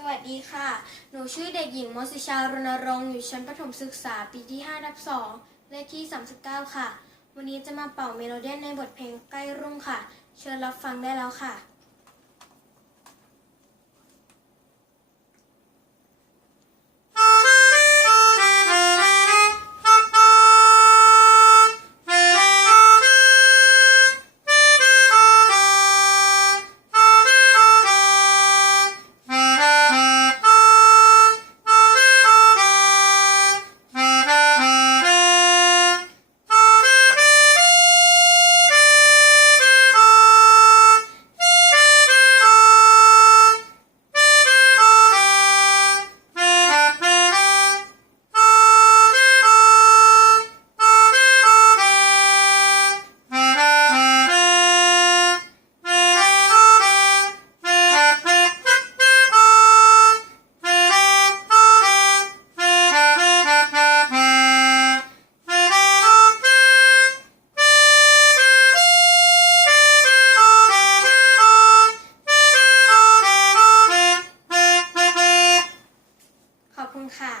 สวัสดีค่ะ หนูชื่อเด็กหญิงมสิชารณรงค์อยู่ชั้นประถมศึกษาปีที่5ทับ2เลขที่ 39 ค่ะ วันนี้จะมาเป่าเมโลเดียนในบทเพลงใกล้รุ่งค่ะ เชิญรับฟังได้แล้วค่ะ ค่ะ